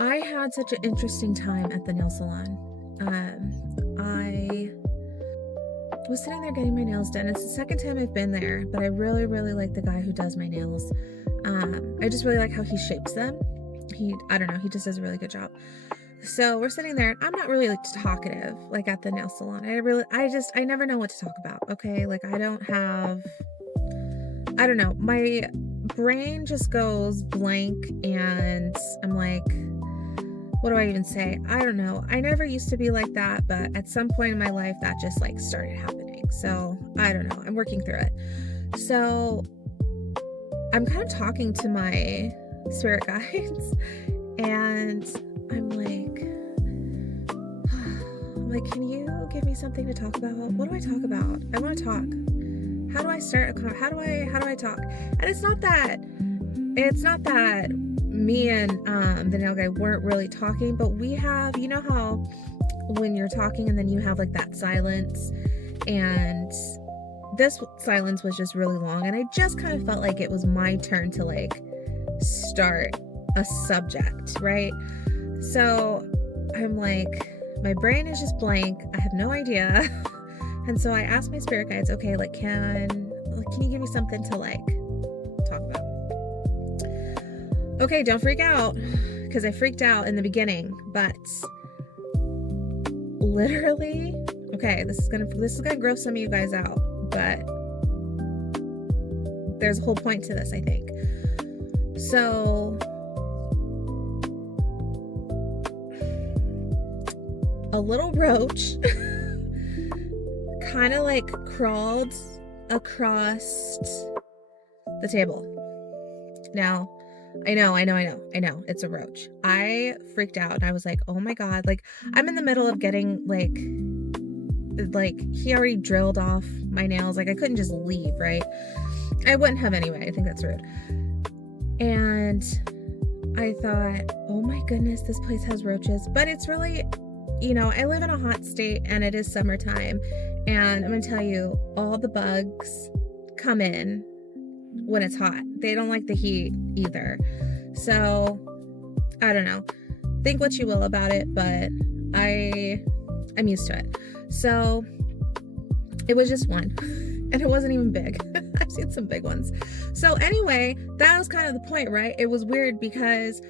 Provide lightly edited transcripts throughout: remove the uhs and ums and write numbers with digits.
I had such an interesting time at the nail salon. I was sitting there getting my nails done. It's the second time I've been there, but I really, really like the guy who does my nails. I just really like how he shapes them. I don't know, he just does a really good job. So we're sitting there, and I'm not really like talkative, like at the nail salon. I never know what to talk about. Okay, like I don't know. My brain just goes blank, and I'm like, what do I even say? I don't know. I never used to be like that, but at some point in my life that just like started happening. So I don't know. I'm working through it. So I'm kind of talking to my spirit guides and can you give me something to talk about? What do I talk about? I want to talk. How do I start how do I talk? And it's not that me and the nail guy weren't really talking, but we have, you know how when you're talking and then you have like that silence, and this silence was just really long, and I just kind of felt like it was my turn to like start a subject, right? So I'm like, my brain is just blank. I have no idea. And so I asked my spirit guides, okay, like can you give me something to like talk about? Okay, don't freak out, because I freaked out in the beginning, but literally, okay, this is gonna gross some of you guys out, but there's a whole point to this, I think. So a little roach kind of like crawled across the table. Now, I know, it's a roach. I freaked out and I was like, oh my God, like I'm in the middle of getting like he already drilled off my nails. Like I couldn't just leave, right? I wouldn't have anyway. I think that's rude. And I thought, oh my goodness, this place has roaches. But it's really, I live in a hot state and it is summertime. And I'm going to tell you, all the bugs come in when it's hot. They don't like the heat either. So, I don't know. Think what you will about it, but I'm used to it. So, it was just one. And it wasn't even big. I've seen some big ones. So anyway, that was kind of the point, right? It was weird because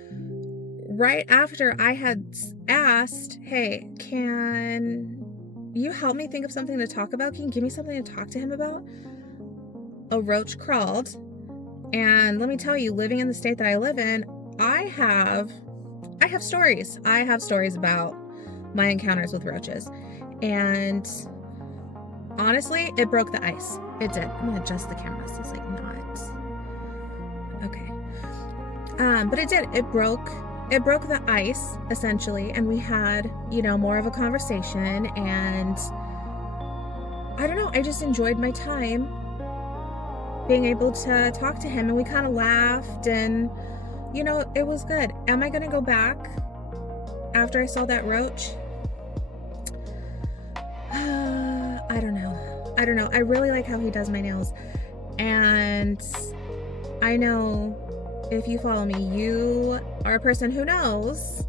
right after I had asked, hey, can you help me think of something to talk about? Can you give me something to talk to him about? A roach crawled. And let me tell you, living in the state that I live in, I have stories. I have stories about my encounters with roaches. And honestly, it broke the ice. It did. I'm gonna adjust the camera so it's like not. Okay. But it did. It broke the ice essentially, and we had, more of a conversation, and I don't know, I just enjoyed my time being able to talk to him, and we kind of laughed, and it was good. Am I gonna go back after I saw that roach? I don't know. I really like how he does my nails. And I know if you follow me, you are a person who knows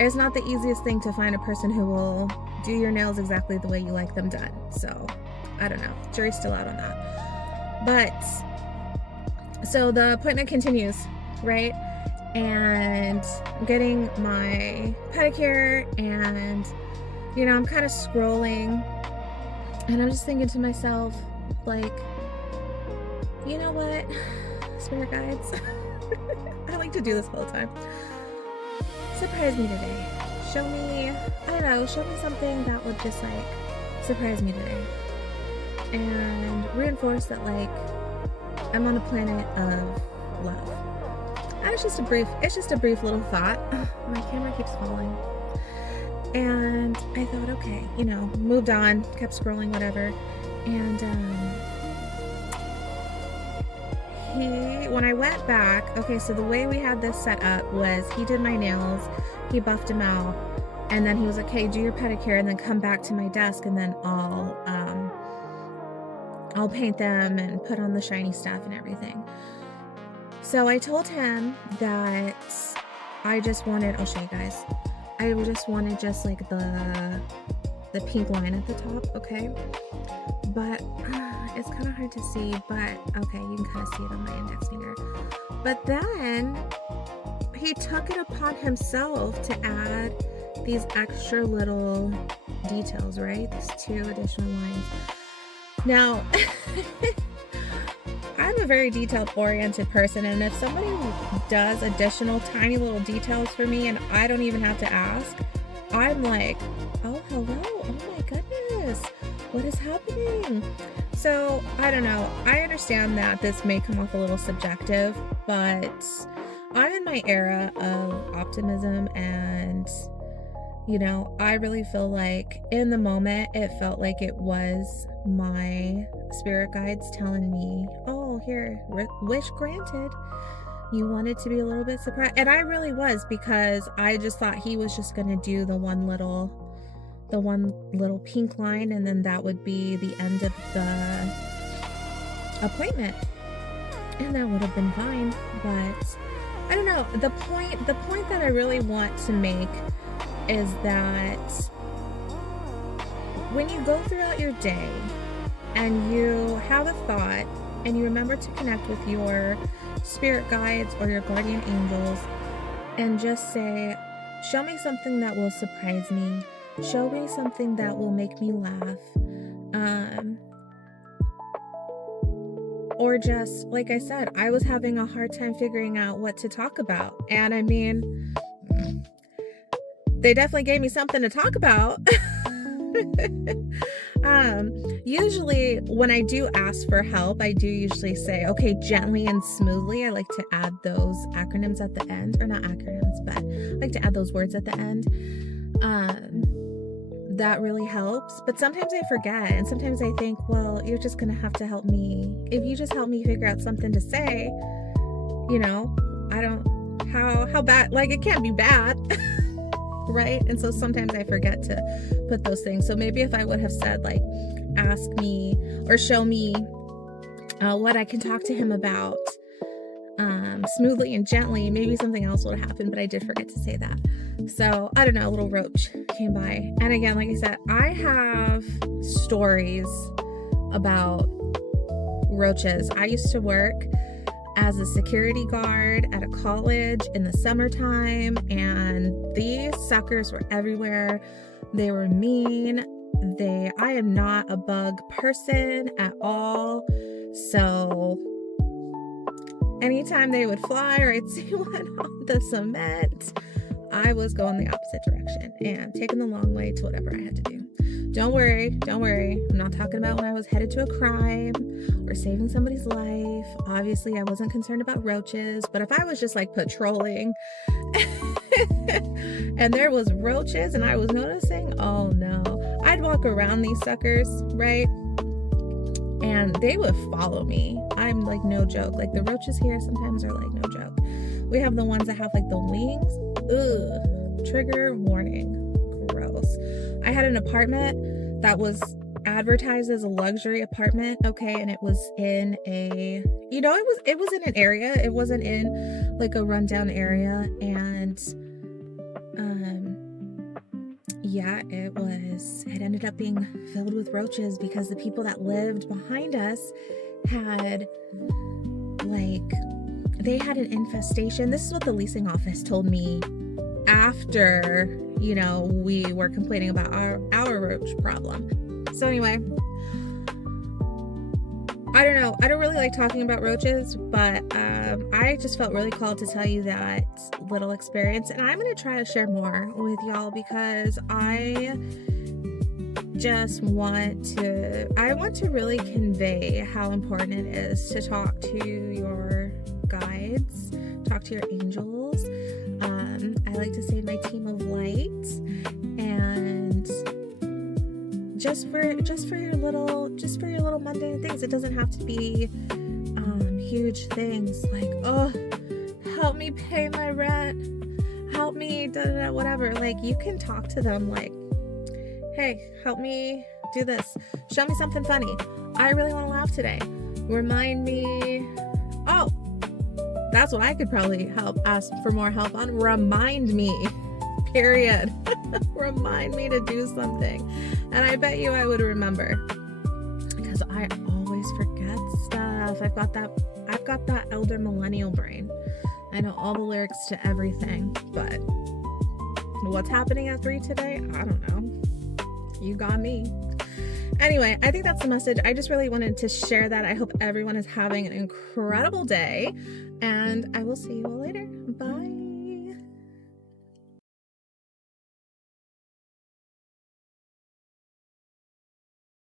it's not the easiest thing to find a person who will do your nails exactly the way you like them done. So, I don't know. Jury's still out on that. But, so the appointment continues, right? And I'm getting my pedicure, and, I'm kind of scrolling. And I'm just thinking to myself, like, you know what, spirit guides, I like to do this all the time. Surprise me today. Show me something that would just like surprise me today. And reinforce that like I'm on a planet of love. And it's just a brief little thought. My camera keeps falling. And I thought, okay, moved on, kept scrolling, whatever. And when I went back, okay, so the way we had this set up was he did my nails, he buffed them out, and then he was like, hey, do your pedicure and then come back to my desk, and then I'll paint them and put on the shiny stuff and everything. So I told him that I just wanted, I'll show you guys. I just wanted just like the pink line at the top, okay? But it's kind of hard to see, but okay, you can kind of see it on my index finger. But then he took it upon himself to add these extra little details, right? These 2 additional lines. Now, I'm a very detail-oriented person, and if somebody does additional tiny little details for me and I don't even have to ask, I'm like, oh, hello, oh my goodness, what is happening? So, I don't know. I understand that this may come off a little subjective, but I'm in my era of optimism, and you know, I really feel like in the moment, it felt like it was my spirit guides telling me, oh, here, wish granted. You wanted to be a little bit surprised. And I really was, because I just thought he was just going to do the one little pink line, and then that would be the end of the appointment. And that would have been fine. But I don't know. The point that I really want to make is that when you go throughout your day and you have a thought and you remember to connect with your spirit guides or your guardian angels and just say, show me something that will surprise me, show me something that will make me laugh, or just, like I said, I was having a hard time figuring out what to talk about, and I mean, they definitely gave me something to talk about. Usually when I do ask for help, I do usually say, okay, gently and smoothly. I like to add those acronyms at the end, or not acronyms, but I like to add those words at the end. That really helps. But sometimes I forget, and sometimes I think, well, you're just gonna have to help me. If you just help me figure out something to say, you know, how bad, like, it can't be bad. Right? And so sometimes I forget to put those things. So maybe if I would have said, like, ask me or show me what I can talk to him about smoothly and gently, maybe something else would have happened, but I did forget to say that. So I don't know, a little roach came by. And again, like I said, I have stories about roaches. I used to work as a security guard at a college in the summertime, and these suckers were everywhere. They were mean. I am not a bug person at all. So anytime they would fly or I'd see one on the cement, I was going the opposite direction and taking the long way to whatever I had to do. Don't worry. I'm not talking about when I was headed to a crime or saving somebody's life. Obviously, I wasn't concerned about roaches, but if I was just like patrolling and there was roaches and I was noticing, oh no, I'd walk around these suckers, right? And they would follow me. I'm like, no joke. Like, the roaches here sometimes are like no joke. We have the ones that have like the wings. Ugh, trigger warning. Gross. I had an apartment that was advertised as a luxury apartment, okay, and it was in a, you know, it was in an area. It wasn't in like a rundown area, and yeah, it ended up being filled with roaches because the people that lived behind us had, like, they had an infestation. This is what the leasing office told me after, you know, we were complaining about our roach problem. So anyway, I don't know. I don't really like talking about roaches, but I just felt really called to tell you that little experience, and I'm going to try to share more with y'all because I want to really convey how important it is to talk to your guides, talk to your angels. I like to say my team of light, and just for your little mundane things. It doesn't have to be huge things like, oh, help me pay my rent, help me whatever. Like, you can talk to them like, hey, help me do this, show me something funny, I really want to laugh today, remind me, oh, That's what I could probably ask for more help on. Remind me, period. Remind me to do something. And I bet you I would remember, because I always forget stuff. I've got that elder millennial brain. I know all the lyrics to everything, but what's happening at 3 today? I don't know. You got me. Anyway, I think that's the message. I just really wanted to share that. I hope everyone is having an incredible day, and I will see you all later. Bye.